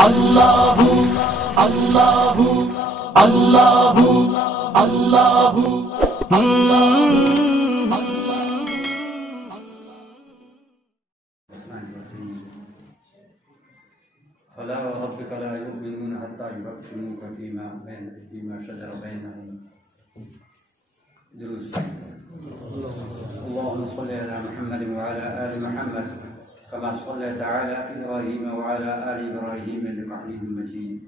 اللہ اللہ اللہ اللہ فلا وربك لا يؤمنون حتى يحكموك فيما شجر بينهم. دروس. اللهم صل على محمد وعلى آل محمد كما صليت على إبراهيم وعلى آل إبراهيم إنك حميد مجيد.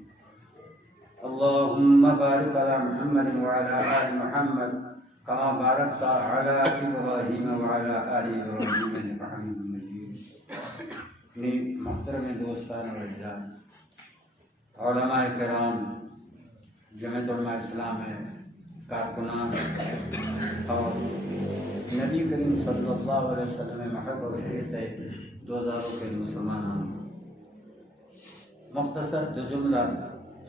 اللهم بارك على محمد وعلى آل محمد كما باركت على إبراهيم وعلى آل إبراهيم إنك حميد مجيد. محترم دوستان و اعزاز، علماء کرام، جمعیت علماء اسلام ہے، کارکنان اور نبی کریم صلی اللہ علیہ وسلم محب و شریعت ہے 2000 کے مسلمان. مختصر دو جملہ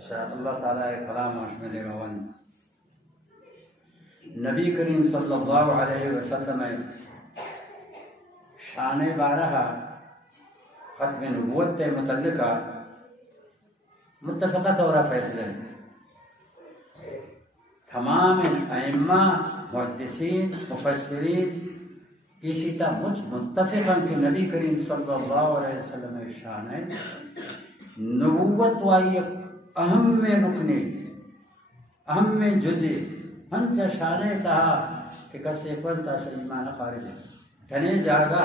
شاید اللہ تعالیٰ کلام آشمل موان. نبی کریم صلی اللہ علیہ وسلم شان بارہ ختم نبوت متعلقہ متفقہ طور فیصلے ہیں. تمام ائمہ، محدثین، مفسرین اسی طرح متفق ہیں کہ نبی کریم صلی اللہ علیہ وسلم شان ہے نبوت وائی اہم میں رکنے، اہم میں جزء ہنچا شان تہا کہ کسے پنتا شیمان خارج ہے تھنے جاگہ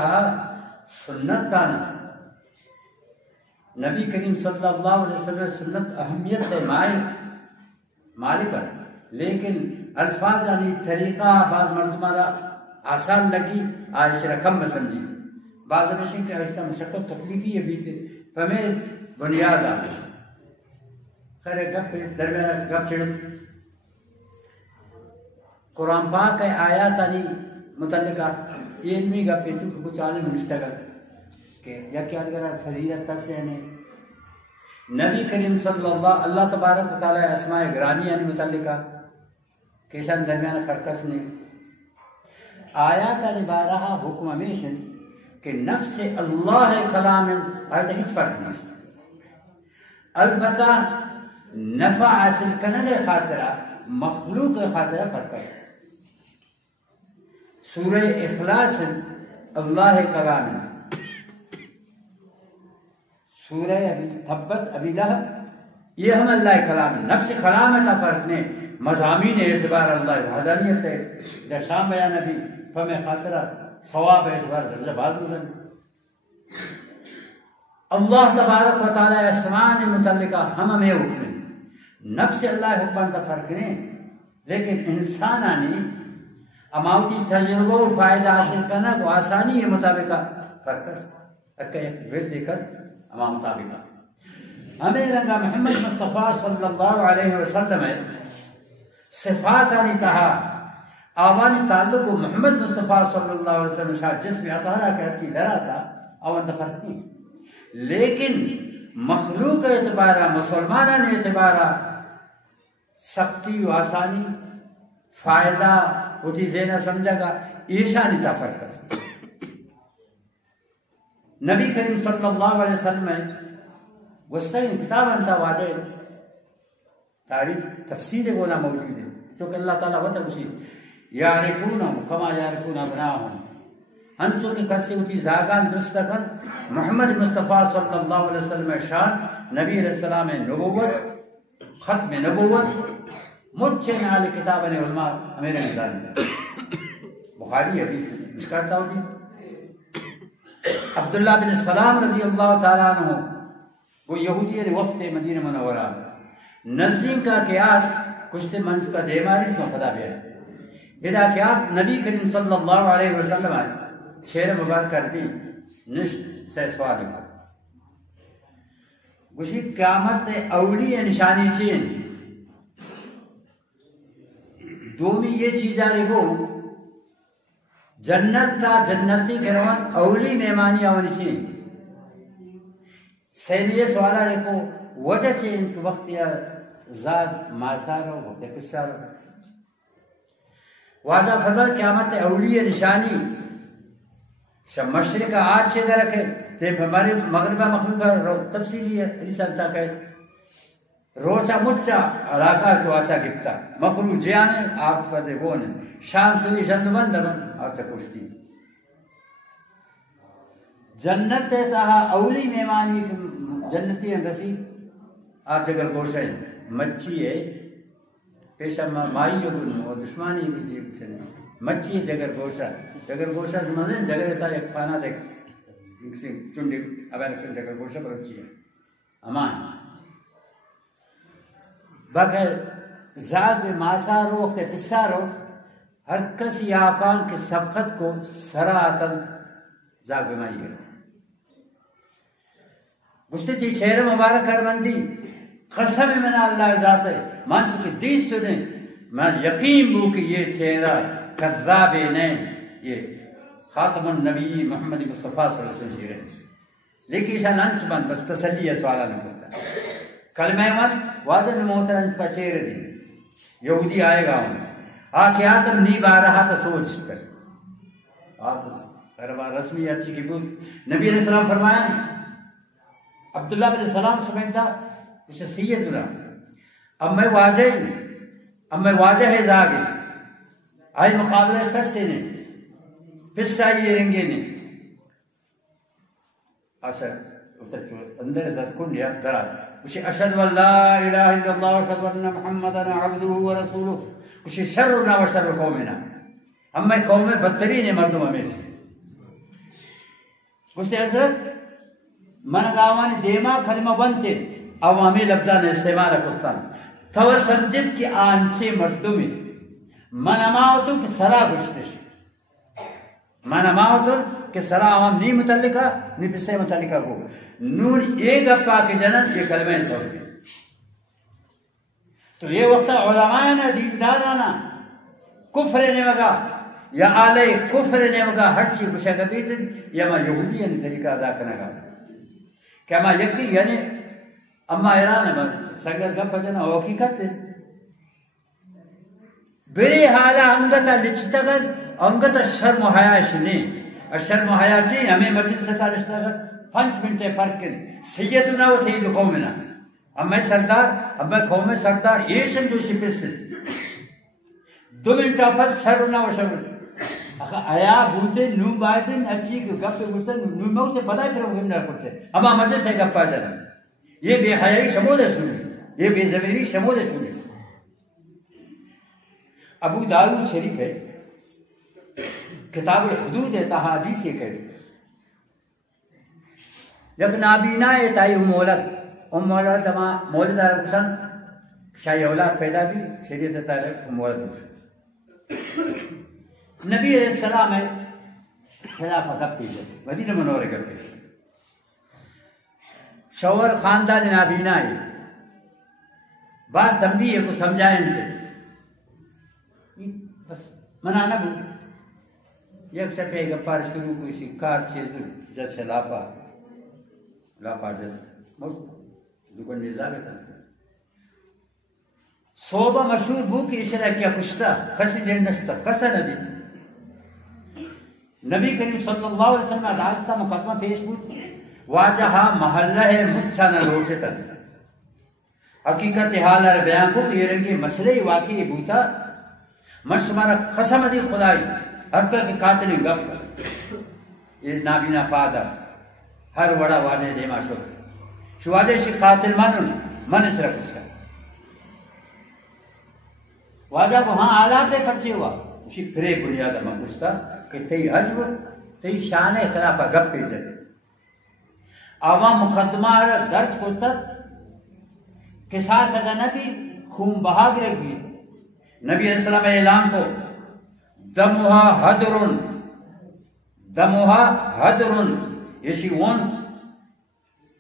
سنت دانا. نبی کریم صلی اللہ علیہ وسلم سنت اہمیت ہے مالک ہے، لیکن الفاظ یعنی طریقہ بعض مردمارا آسان لگی، آئیش رقم میں سمجھی، بعض مشین کے آئیشتہ مشقت تکلیفی ہے بیتے فمیں بنیاد آئے. خیر گپ درمیان گپ چھڑت قرآن پاک ہے آیات آنی متعلقات یہ علمی گپ ہے چونکہ کچھ عالم مشتغل کہ یا کیا اگر فضیلت سے ہے نبی کریم صلی اللہ تبارک و تعالی اسماء گرامی یعنی متعلقہ کیسان درمیان فرقس نے آیات بارہ حکم ہمیشن کہ نفس اللہ کلام آیت ہیچ فرق نہیں ہے. البتہ نفع حاصل کرنے خاطرہ مخلوق خاطرہ فرق ہے. سورہ اخلاص اللہ کلام، سورہ تبت ابی لہب یہ ہم اللہ کلام ہے. نفس کلام ہے تا فرق نے مضامین اعتبار اللہ وحدانیت ہے شام بیان ابھی فم خاطرہ ثواب اعتبار درجہ بعض مزن. اللہ تبارک و تعالی اسمان متعلقہ ہمیں حکم نفس اللہ حکمان تا فرق نہیں، لیکن انسان آنی اماؤتی تجربہ و فائدہ حاصل کرنا کو آسانی ہے مطابقہ فرقس اکا ایک ورد کر امام مطابقہ. ہمیں رنگا محمد مصطفیٰ صلی اللہ علیہ وسلم صفات آنی تہا آوانی تعلق و محمد مصطفیٰ صلی اللہ علیہ وسلم شاہ جسم اطہرہ کے اچھی لرا تھا آوان تا فرق نہیں، لیکن مخلوق اعتبارہ مسلمانان اعتبارہ سختی و آسانی فائدہ ہوتی زینہ سمجھا گا ایشانی تا فرق ہے. نبی کریم صلی اللہ علیہ وسلم وسطین کتاب انتا واضح تعریف تفسیر گولا موجود ہے چونکہ اللہ تعالیٰ وطا کسی یعرفونہم کما یعرفون ابناہم ہنچو کہ کسی ہوتی زاگان دستکن محمد مصطفیٰ صلی اللہ علیہ وسلم شان نبی علیہ السلام نبوت ختم نبوت مجھے نال کتاب علماء امیر نظام بخاری حدیث کرتا ہوں جی. عبداللہ بن سلام رضی اللہ تعالیٰ عنہ وہ یہودی وفد مدینہ منورہ نزدین کا قیاس کشت منش کا دیماری کیوں پدا بیا ادا قیاس نبی کریم صلی اللہ علیہ وسلم شیر مبارک کرتی نشت سے سوال کر گوشی قیامت اولی نشانی چین دومی یہ چیز آرے گو جنت تا جنتی گروان اولی مہمانی آونی چین. سیلیے سوالا دیکھو وجہ چین ان کے وقت یا زاد ماسار ہو وقت قصہ ہو واضح فرمائے قیامت اولی نشانی شب مشرق آج سے درکے تے ہمارے مغربہ مخلوقہ تفصیلی رسالتا کہ روچا مچا علاقہ چواچا گپتا مخلوق جیانے آپ پتے گونے شان سوی شندبند دبن آرچا کشتی جنت تاہا اولی میمانی جنتی ہیں کسی آج اگر گوشہ ہے مچھی ہے پیشہ مائی جو دشمانی بھی جیب سے مچھی ہے جگر گوشہ سمجھیں جگر تا ایک پانا دیکھ چنڈی ابین سے جگر گوشہ پر اچھی ہے امان بغیر ذات میں ماسا رو کے پسا رو ہر کسی آپان کی سبقت کو سراتن ذات بیمائی ہے گشتی تھی شہر مبارک کرمندی قسم من اللہ ذات ہے مان چکی دیس تو دیں میں یقین بو کہ یہ چہرہ کذاب نہیں یہ خاتم النبی محمد مصطفیٰ صلی اللہ علیہ وسلم شہر ہے لیکن اسا لنچ بند بس تسلی ہے سوالا نہیں کرتا کلمہ من واضح محترم اس کا چہرے دی یہودی آئے گا ہوں آکے آتم نیب آ رہا تو سوچ کر آتم رسمی اچھی کی بود نبی علیہ السلام فرمایا عبداللہ بن السلام سمجھتا اسے سیدنا اب میں واجہ ہے زاگے آئی مقابلہ اس قصے نے پس آئیے رنگے نے اچھا اندر دت کن لیا درا اسے اشہد واللہ الہ الا اللہ اشہد وان محمدن عبدہ ورسولہ اسے شرنا و شر قومنا ہم میں قوم میں بدترین مردم ہمیں سے اسے حضرت من گاوانی دیما کلمہ بنتے عوامی لفظان استعمال کرتا تو سمجھت کہ آنچے مردمی من اماؤتو کہ سرا گشتش من اماؤتو کہ سرا عوام نہیں متعلقہ نہیں پسے متعلقہ کو نون ایک اپا کے جنت یہ کلمہ سوچے تو یہ وقت علماء دیندارانا کفر نے مگا یا آلے کفر نے مگا ہر چیز کچھ کبیتن یا ما یہودی نے طریقہ ادا کرنے گا کہ اما یکی یعنی اما ایران ہے سنگر گپ جنا حقیقت ہے بری حالا انگتا لچتگر انگتا شرم و حیاش نہیں شرم و حیا چی ہمیں مجلس تا لچتگر 5 منٹ فرق سیدنا و سید قومنا اما سردار اما قوم سردار ایشن جو شپس 2 منٹ پر شرنا و شرم آیا بوتے نو بایدن اچھی گپ بوتے نو موتے بلا کرو گمنا کرتے اما مجلس ہے گپا جنا یہ بے حیائی شمود سنی یہ بے ضمیری شمود سنی ابو داؤد شریف ہے کتاب الحدود ہے تحادیث یہ کہتے یک نابینا ہے تائی مولد اما مولد رکسن شاہی اولاد پیدا بھی شریعت تاریخ مولد رکسن نبی علیہ السلام ہے خلافہ گپ پیجے مدینہ منورہ گپ پیجے شوہر خاندان نابینا ہے بعض تنبیہ کو سمجھائیں تھے بس منانا بھی یک شپے گپار شروع کو اسی کار چیز جیسے لاپا جیسے دکن نظام تھا صوبہ مشہور بو کی اشارہ کیا کشتا کسی جن نشتا کسا ندی نبی کریم صلی اللہ علیہ وسلم عدالتہ مقدمہ پیش بود واجہا محلہ ہے مچھا نہ روچے تن حقیقت حالہ بیان کو کہ یہ رنگی مسئلہ واقعی بوتا من شمارا قسم دی خدای ہر کر کے قاتل گپ کر یہ نابینا پادا ہر وڑا واجہ دیما شو واجہ شی قاتل من اس رکھ اس کا واجہ کو ہاں آلات دے پرچے ہوا اسی پھرے بنیاد میں پوچھتا کہ تی حجب تی شان خلافہ گپ پی جاتے عوام مقدمہ درج کرتا قصاص اگر نہ کی خون بہا گرے بھی نبی علیہ السلام اعلان کو دموہا حدرن یشی ون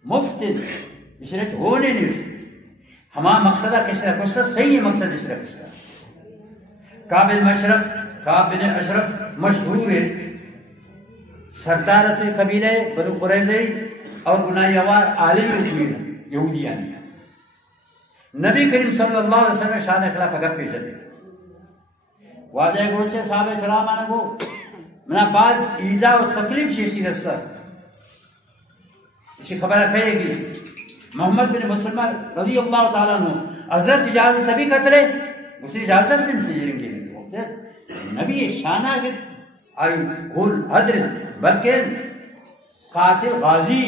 مفت اشرت ہونے نہیں اس ہما مقصدہ کشرہ کشتا صحیح مقصد اشرہ کشتا قابل اشرف مشہور ہے سردارت قبیلہ بنو قریظہ اور گناہی اوار عالم اجمیر یہودیان نبی کریم صلی اللہ علیہ وسلم شان خلاف اگر پیش دے واضح گوچے صحابہ کرام آنے کو منا بعض ایزا و تکلیف شیشی رستا اسی خبر کہے گی محمد بن مسلمہ رضی اللہ تعالیٰ عنہ حضرت اجازت ابھی قتلے اسی اجازت دن تجرین کے لیے نبی شانہ کے آئی گل حضرت بلکہ قاتل غازی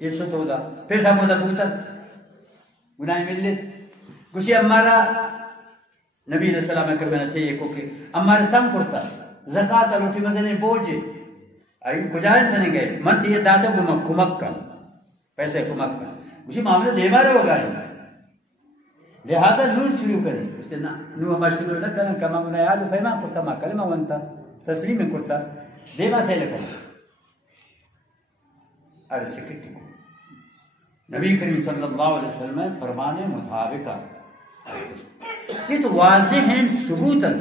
یہ سو تو دا پیسہ مودا بوتا گناہ ملت کسی ہمارا نبی علیہ السلام کے بنا چاہیے کو کہ ہمارا تم کرتا زکاة لوٹی مزنے بوجھے آئی کجائن تنے گئے من تیئے داتا کمک کن پیسے کمک کن اسی معاملے دے بارے ہوگا ہے لہذا نون شروع کریں اس نے نو ہما شروع لگا کما منا یاد فیما کرتا ما کلمہ ونتا تسلیم کرتا دیما سے لکھا عرص کتی کو نبی کریم صلی اللہ علیہ وسلم فرمانے مطابقہ یہ تو واضح ہیں ثبوتاً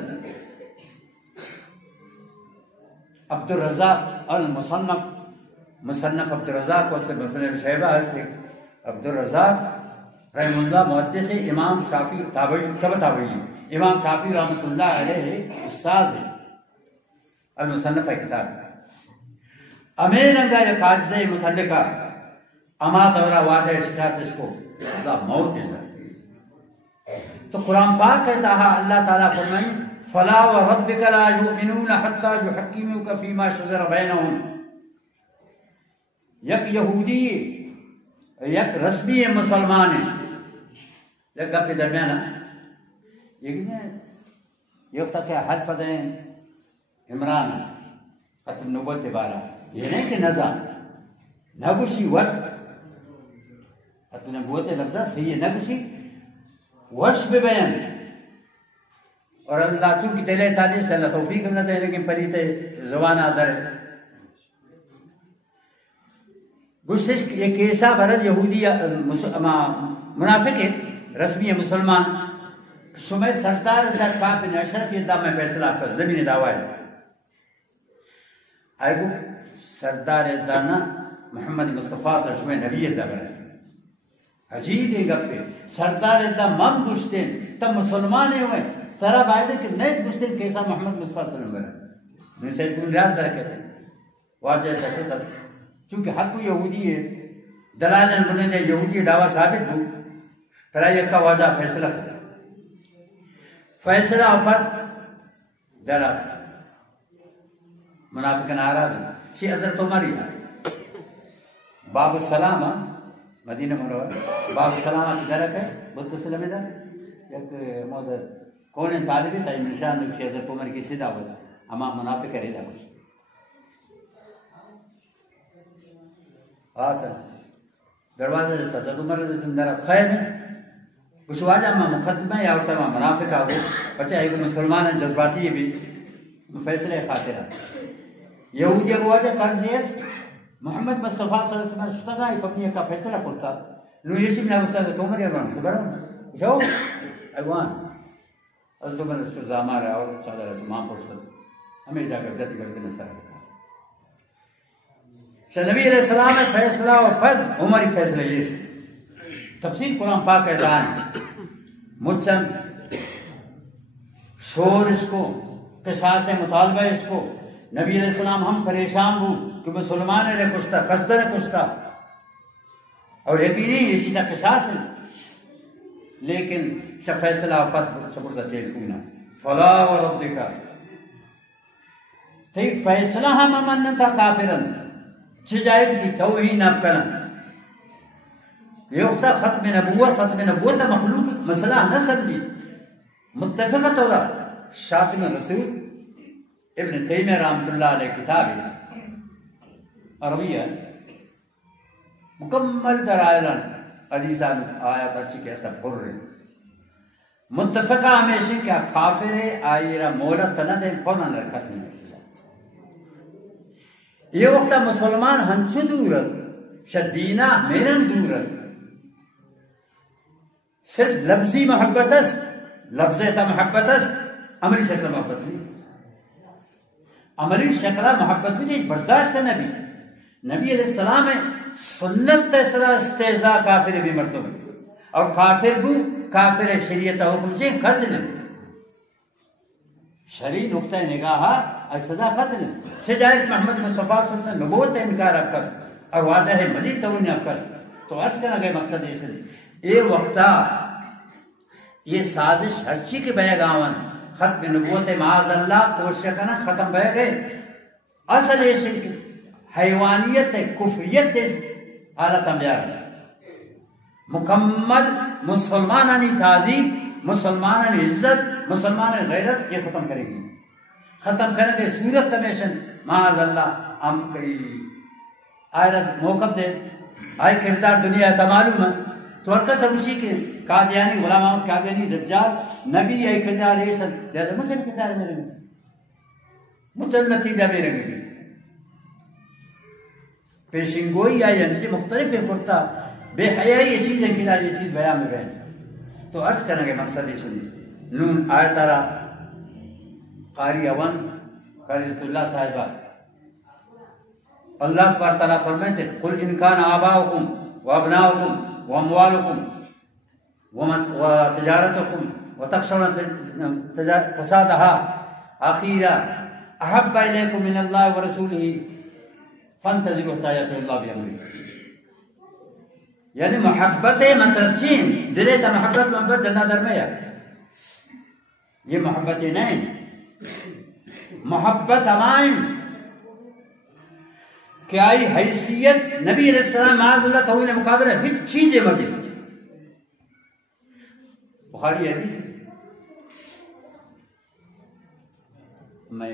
عبد الرزاق المصنف مصنف عبد الرزاق واسے مسلم شہبہ ہے عبد الرزاق رحم اللہ محدث امام شافعی تابعی امام شافعی رحمۃ اللہ علیہ استاذ ہے المصنف کتاب امین انگا یہ قاضی متعلقہ اما دورہ واضح اشتاعت اس کو اللہ موت ہے تو قرآن پاک کہتا ہے اللہ تعالیٰ فرمائیں فلا وربک لا یؤمنون حتی یحکموک فیما شجر بینہم یک یہودی یک رسمی مسلمان ہے یک گپ کے درمیان یہ وقت کہ حلف دیں عمران ختم نبوت بارہ یہ نہیں کہ نظر نگوشی وقت ختم نبوت لفظہ صحیح نگوشی وش ببین اور اللہ چونکہ دلے تعلیم سے اللہ توفیق نہ دے لیکن پلیتے زبانہ در گشتش یہ کیسا برد یہودی منافق ہے رسمی مسلمان شمع سردار در کعب بن اشرف یہ دا میں فیصلہ کر زمین دعوی ہے آئے گو سردار دانا محمد مصطفیٰ صلی اللہ علیہ وسلم نبی دا برد عجیب یہ گپ پہ سردار دا مم گشتے تب مسلمان ہوئے ترہ باید کہ نیت گشتے کیسا محمد مصطفیٰ صلی اللہ علیہ وسلم میں سید کن ریاض در کہتے ہیں واجہ تیسے تب چونکہ حق یہودی ہے دلائل انہوں نے یہودی دعویٰ ثابت ہو پھر آئی کا واضح فیصلہ کرا فیصلہ پر ڈرا منافق ناراض ہے شی حضرت عمر ہے باب السلام مدینہ منورہ باب السلام کی درک ہے بہت کو سلام دا یک مودر کون طالب ہے تایم نشان شی حضرت عمر کی صدا ہوتا اما منافق کرے دا کچھ آتا دروازہ جتا حضرت عمر درات خیر ہے کچھ واجہ میں مقدمہ یا ہوتا ہے منافق آگو بچہ ایک مسلمان جذباتی بھی فیصلہ خاطرہ یہودی اگو واجہ قرضی ہے محمد مصطفیٰ صلی اللہ علیہ وسلم شتگا ایک اپنی کا فیصلہ کرتا نو یسی میں ناگستا ہے تو عمر یا رہا سبرا جاؤ اگوان حضرت عمر شرزامہ رہا اور چادر ہے ماں پرسل ہمیں جا کر جاتی کرتے نصر ہے نبی علیہ السلام نے فیصلہ و فرد عمری فیصلہ یہ تفسیر قرآن پاک کہتا ہے مجھم شور اس کو قصاص مطالبہ اس کو نبی علیہ السلام ہم پریشان ہوں کہ مسلمان نے کشتا قصدہ نے کشتا اور یقینی اسی طرح قصاص ہے لیکن شب فیصلہ و فرد سبرتا ٹیلیفون فلا و ربکا تیک فیصلہ ہم امنتا کافرن چجائب کی توہین اب کرن یہ وقتا ختم نبوت مخلوق مسئلہ نہ سمجھی متفقت ہوگا شاتم رسول ابن تیمیہ رحمت اللہ علیہ کتاب ہے عربیہ مکمل درائلن حدیثان آیات اچھی کیسا پھر رہے متفقہ ہمیشہ کیا کافر آئیرہ مولت تنہ دیں فوراں رکھت نہیں ہے یہ وقت مسلمان ہنچ دورت شدینہ میرن دورت صرف لفظی محبت است لفظیتا محبت است عملی شکل محبت نہیں عملی شکل محبت بھی نہیں برداشت ہے نبی علیہ السلام ہے سنت تیسرا استعزاء کافر بھی مردم اور کافر بھی کافر شریعت حکم سے قتل شریع نقطہ نگاہ اور سزا قتل سے جائے محمد مصطفیٰ صلی اللہ علیہ وسلم نبوت انکار اب کر اور واضح ہے مزید تو انہیں اب کر تو عرض کرنا گئے مقصد اس اے وقتا یہ سازش ہرچی کے بے گاون ختم نبوت معاذ اللہ کوشش کرنا ختم بے گئے اصل یہ حیوانیت کفریت حالت ہم جا رہے مکمل مسلمانانی تعظیم مسلمانانی عزت مسلمانانی غیرت یہ ختم کرے گی ختم کرنے کے صورت کمیشن معاذ اللہ ہم کئی آئرت موقف دے آئی کردار دنیا تا معلوم ہے تو ہر کس اسی کے قادیانی غلام قادیانی دجال نبی آئی کردار ایسا لہذا مجھے کردار میرے میں مجھے نتیجہ میرے گی پیشنگوئی آئی ہم سے مختلف ہے کرتا بے حیائی یہ چیز ہے کہ یہ چیز بیان میں بہن تو عرض کرنے کے مقصد ہی سنی نون آیت آرہ قاری اون قاری رسول اللہ صاحبہ اللہ تبارک تعالیٰ فرمائے تھے قل ان کان آباؤکم و ابناؤکم و اموالکم و تجارتکم و تخشون فسادها اخیرا احب الیکم من اللہ و رسولہ فانتظروا حتی یأتی اللہ بامرہ یعنی محبت مطلب چین دلے تا محبت جنہ درمیہ یہ محبت نہیں محبت امائن کہ آئی حیثیت نبی علیہ السلام معاذ اللہ توہین مقابلہ بھی چیزیں مدد بخاری حدیث میں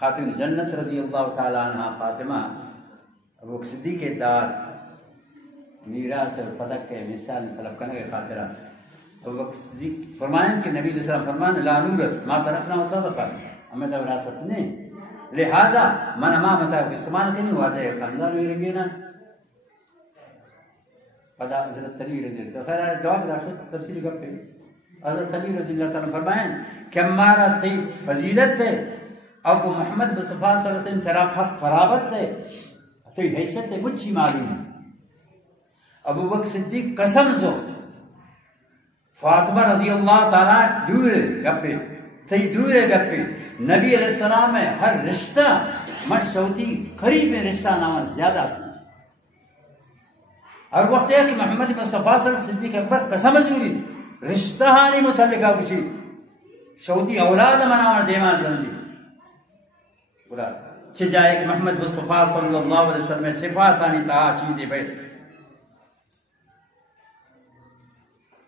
خاتون جنت رضی اللہ تعالی عنہ فاطمہ ابو صدیق کے داد میراث الفدق کے مثال طلب کرنے کے خاطرہ ابو بکر صدیق فرمائیں کہ نبی علیہ السلام فرمان لا نورث ما ترکنا وصدقا ہمیں تو وراثت نہیں لہذا من امامتا ہے استعمال کے نہیں واضح خاندان میں رنگے نا پدا حضرت علی رضی اللہ خیر جواب داشت تفصیلی گپ پہ حضرت علی رضی اللہ تعالیٰ فرمائیں کہ ہمارا تی فضیلت ہے ابو محمد مصطفیٰ صلی اللہ علیہ وسلم تراخہ قرابت ہے تو حیثیت ہے مجھ معلوم ہے ابو بکر صدیق قسم زو فاطمہ رضی اللہ تعالیٰ دور گپے تی دور گپے نبی علیہ السلام میں ہر رشتہ مشہوتی قریب رشتہ نام زیادہ سن اور وقت ہے کہ محمد مصطفیٰ صلی اللہ علیہ وسلم صدیق اکبر قسم زوری رشتہ ہانی متعلقہ کچھ شہودی اولاد مناور دیمان سمجھی بولا چھ جائے کہ محمد مصطفیٰ صلی اللہ علیہ وسلم میں صفات آنی تہا چیزیں بیت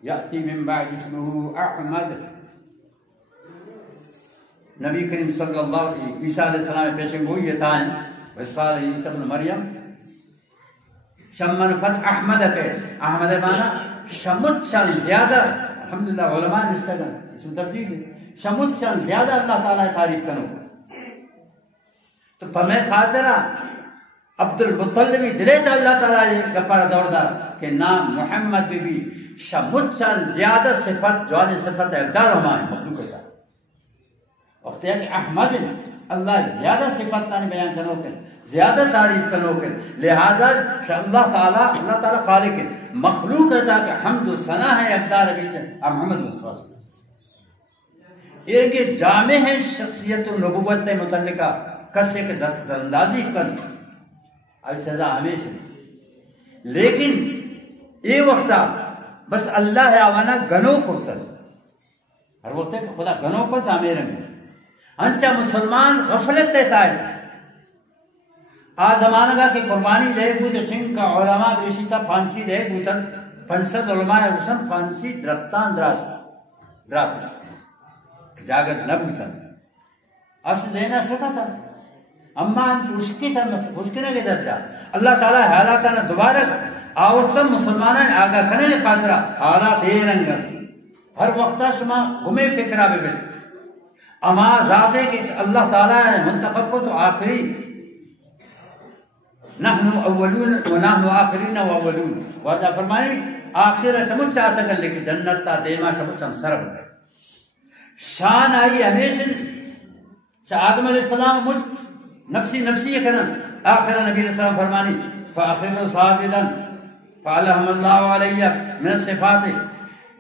یأتی من بعد اسمه احمد نبی کریم صلی اللہ علیہ وسلم عیسیٰ علیہ السلام پیشن گوئی یہ تھا وسقال عیسیٰ بن مریم شمن قد احمد کے احمد مانا شمت شان زیادہ الحمدللہ علماء نے اس میں تفصیل ہے شمت شان زیادہ اللہ تعالیٰ تعریف کرو تو پمیں خاطرہ عبد المطلبی دلیت اللہ تعالیٰ گپار دوردار کہ نام محمد بی شمت شان زیادہ صفت جوانی صفت اقدار ہمارے مخلوق ہے وقت ہے کہ احمد اللہ زیادہ صفت تانی بیان کرنو کر زیادہ تعریف کرنو کر لہذا اللہ تعالیٰ خالق ہے مخلوق ہے تاکہ حمد و ثنا ہے اقدار ابھی محمد مصطفیٰ یہ کہ جامع ہے شخصیت و نبوت متعلقہ کسے کے اندازی کر اب سزا ہمیشہ لیکن یہ وقتا بس اللہ ہے آوانا گنو کرتر ہر وقت ہے کہ خدا گنو پر تعمیر میں انچا مسلمان غفلت دیتا ہے زمانہ کا کہ قربانی دے بود چنگ کا علماء رشیتا پانسی دے بودن 500 علماء حسن پانسی درفتان دراتش جاگت نبوتن اصل دینا شکا تھا اما انچ اشکی تھا اشکنے کے درجہ اللہ تعالیٰ حالاتانا دوبارہ آورتم مسلمانان آگاہ کنے خاطرہ حالات یہ رنگر ہر وقتا شما گمے فکرہ بے بل اما ذات ہے کہ اللہ تعالیٰ منتخب کو تو آخری نحن اولون و نحن آخرین و اولون واضح فرمائیں آخر سمجھ چاہتا کر لیکن جنت تا دیما سمجھ ہم سرب ہے شان آئی ہمیشہ آدم علیہ السلام مجھ نفسی نفسی کرنا آخر نبی علیہ السلام فرمانی فآخر صاحبا فعلہم اللہ علیہ من الصفات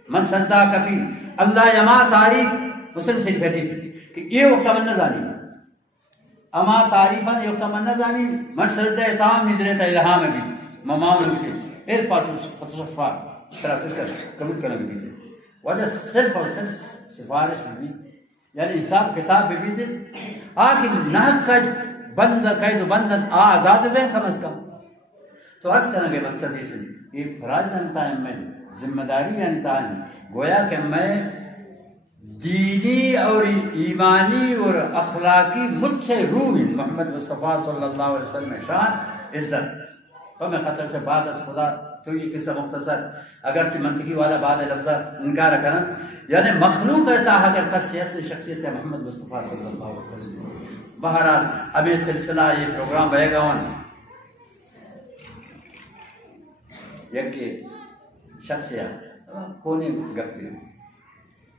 من سجدہ کفی اللہ یما تعریف مسلم سے حدیث کہ یہ وقت من نظانی اما تعریفاً یقتمن نزانی من سجدہ اتام ندرت الہام بھی ممام نوشی ارفع فتصفا طرح اس کا قبول کرنا بھی تھے وجہ صرف اور صرف سفارش بھی یعنی حساب کتاب بھی تھے آخر نحق کا بند قید بندن آزاد ہوئے کم از کم تو عرض کرنا کہ مقصد یہ سے ایک فراز انتا ہے میں ذمہ داری انتا ہے گویا کہ میں دینی اور ایمانی اور اخلاقی مجھ سے روح محمد مصطفیٰ صلی اللہ علیہ وسلم شان عزت تو میں خطر سے بعد از خدا تو یہ قصہ مختصر اگرچہ منطقی والا بعد لفظہ انکار کرنا یعنی مخلوق ہے اگر کس اصل شخصیت ہے محمد مصطفیٰ صلی اللہ علیہ وسلم بہرحال اب یہ سلسلہ یہ پروگرام بہے گا یک شخص ہے کونے گپ دیا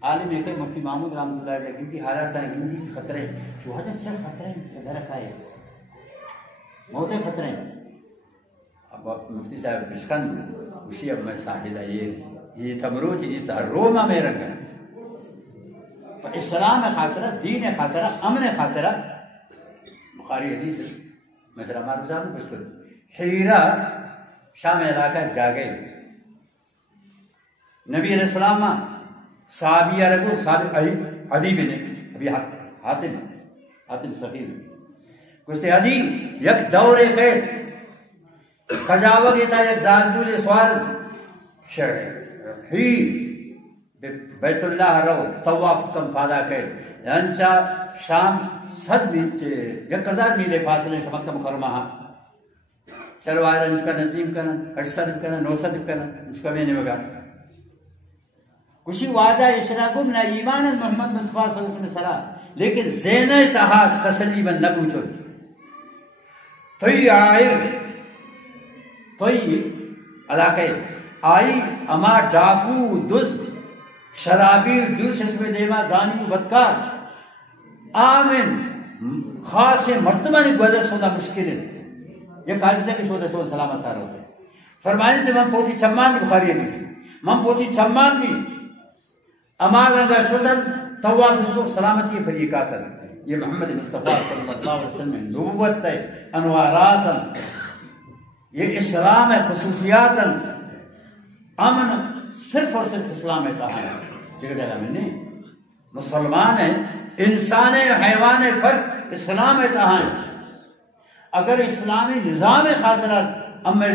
عالم ہے کہ مفتی محمود رحمۃ اللہ علیہ گنتی حالات ہیں گنتی خطرے جو حد اچھا خطرے ہیں گھر رکھا ہے موت خطرے ہیں اب مفتی صاحب بشکند اسی اب میں شاہد ہے یہ تمروچ جس روما میں رنگ ہے اسلام خاطرہ دین خاطرہ امن خاطرہ بخاری حدیث مثلا ہمارے صاحب نے کچھ کر حیرہ شام علاقہ جا گئے نبی علیہ السلام صحابی رکھو صحابی عدی بن ابھی حاتم سخیر کچھ عدی یک دور قید کجاوہ گیتا یک زادبول سوال ہی بیت اللہ رو طواف کم پادا قید انچا شام صد بیچ یک ہزار میلے فاصلے مکہ مکرمہ ہاں چلو آئرہ اس کا نظیم کرنا 800 کرنا 900 کرنا اس کا میں نے بگا کچھ واجہ اشراکم نا ایمان محمد مصطفیٰ صلی اللہ علیہ وسلم صلاح لیکن زینہ تہا تسلی بن نبوت توی آئی توی علاقے آئی اما ڈاکو دز شرابی دوشش میں دیما زانی و بدکار آمن خاص مرتبہ نے گزر شدہ مشکل ہے یہ قاضی سے بھی شدہ شدہ سلامت آ رہا ہے فرمانی تھے من پوتی چمان دی بخاری حدیث من پوتی چمان دی اما گنگا شدن طواف اس کو سلامتی پر یہ کہتا ہے یہ محمد مصطفیٰ صلی اللہ علیہ وسلم نبوت ہے انوارات یہ اسلام ہے خصوصیات امن صرف اور صرف اسلام ہے کہا ہے جگہ جگہ میں نہیں مسلمان ہے انسان ہے حیوان ہے فرق اسلام ہے کہا ہے اگر اسلامی نظام خاطرات ہمیں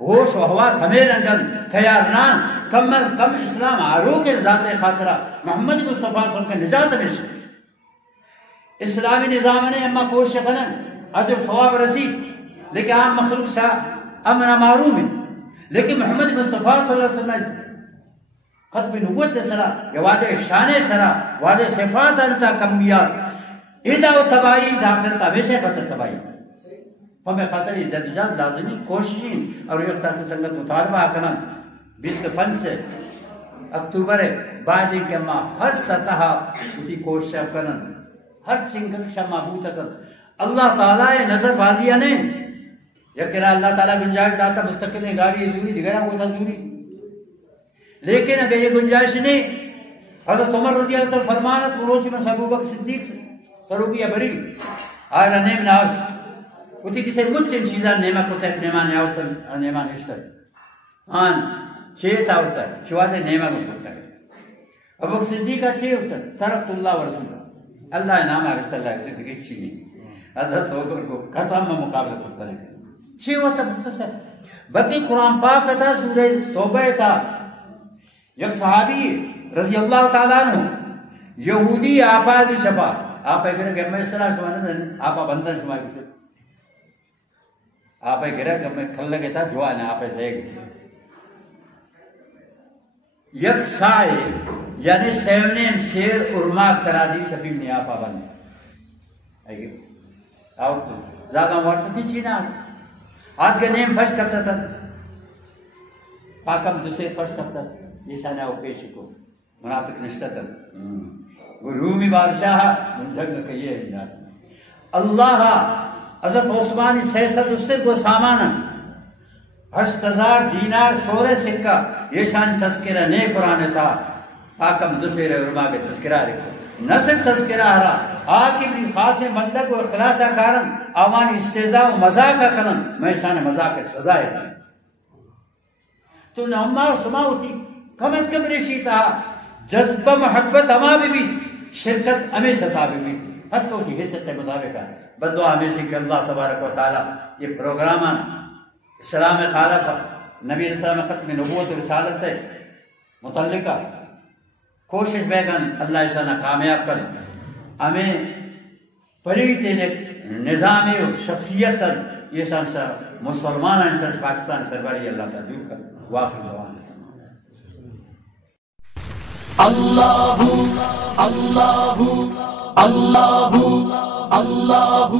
ہوش و حواس ہمیں رنگن خیار نہ کم از کم اسلام آرو کے ذات خاطرہ محمد مصطفیٰ صلی اللہ علیہ وسلم کا نجات ہمیشہ اسلامی نظام نے اما کوشش کنن اجر ثواب رسید لیکن عام مخلوق سا امن معروم ہے لیکن محمد مصطفیٰ صلی اللہ علیہ وسلم ختم نبوت سرا یا واجہ شان سرا واجہ صفات انتا کمیات ادا و تباہی داخل ہمیشہ خطر تباہی ہمیں خاطر جدوجہد لازمی کوششین اور یہ اختار کی سنگت مطالبہ کرنا 25 اکتوبر بعد کہ ماں ہر سطح اسی کوشش کرنا ہر چنگک شما بوتا کر اللہ تعالیٰ نظر بازیہ نہیں یا کرا اللہ تعالیٰ گنجائش داتا مستقل ہے گاڑی ضروری دیگرہ وہ تھا ضروری لیکن اگر یہ گنجائش نہیں حضرت عمر رضی اللہ تعالیٰ فرمانت مروچی میں ابو بکر صدیق سروگی بری آئرہ نیم ناس اتی کسی مجھن چیزان نیمہ کو تک نیمان یاوتا نیمان اشتر آن چیز آورتا ہے شوازے نیمہ کو پوچھتا ہے ابو بکر صدیق کا چیز ہوتا ہے ترکت اللہ و رسول اللہ نام رسول اللہ صدیق اچھی نہیں حضرت عمر کو ختم میں مقابلہ کرتا ہے چیز ہوتا مختصر بلکہ قرآن پاک تھا سورہ توبہ تھا یک صحابی رضی اللہ تعالیٰ عنہ یہودی آپا دی شبا آپا گرہ کہ میں اس طرح شمانا آپا بندن شمائی کچھ آپا گرہ کہ میں کھل لگے تھا جوانے آپا دے گئے یک سائے یعنی سیونین سیر ارماک کرا دی شبیم نے آپا بند آئیے اور تو زیادہ موارتا تھی چینا آج کے نیم پھش کرتا تھا پاکم دوسرے پھش کرتا تھا یہ شانے آؤ پیش کو منافق نشتہ تھا وہ رومی بادشاہ منجھگ نے کہی ہے اللہ حضرت عثمانی 600 اس کو سامانا 8000 دینار سورے سکہ یہ شان تذکرہ نئے قرآن تھا پاکم دوسرے علماء کے تذکرہ رکھو نہ صرف تذکرہ رہا آکی بھی خاص بندہ کو اخلاصہ کارن آوان استعزاء و مذاق کرن میں شان مذاق سزا ہے تو نعمہ و سما ہوتی کم از کم رشی تھا جذبہ محبت اما بھی شرکت ہمیں ستا بھی ہر تو کی حیثیت کے مطابق ہے بس دعا ہمیشہ کہ اللہ تبارک و تعالی یہ پروگرام اسلام خالق نبی اسلام ختم نبوت و رسالت متعلقہ کوشش بیگن اللہ شانہ کامیاب کر ہمیں پری تینے نظام شخصیت یہ شان مسلمان انسان پاکستان سرباری اللہ کا دور کر واقعی دوان اللہ اللہ اللہ اللہ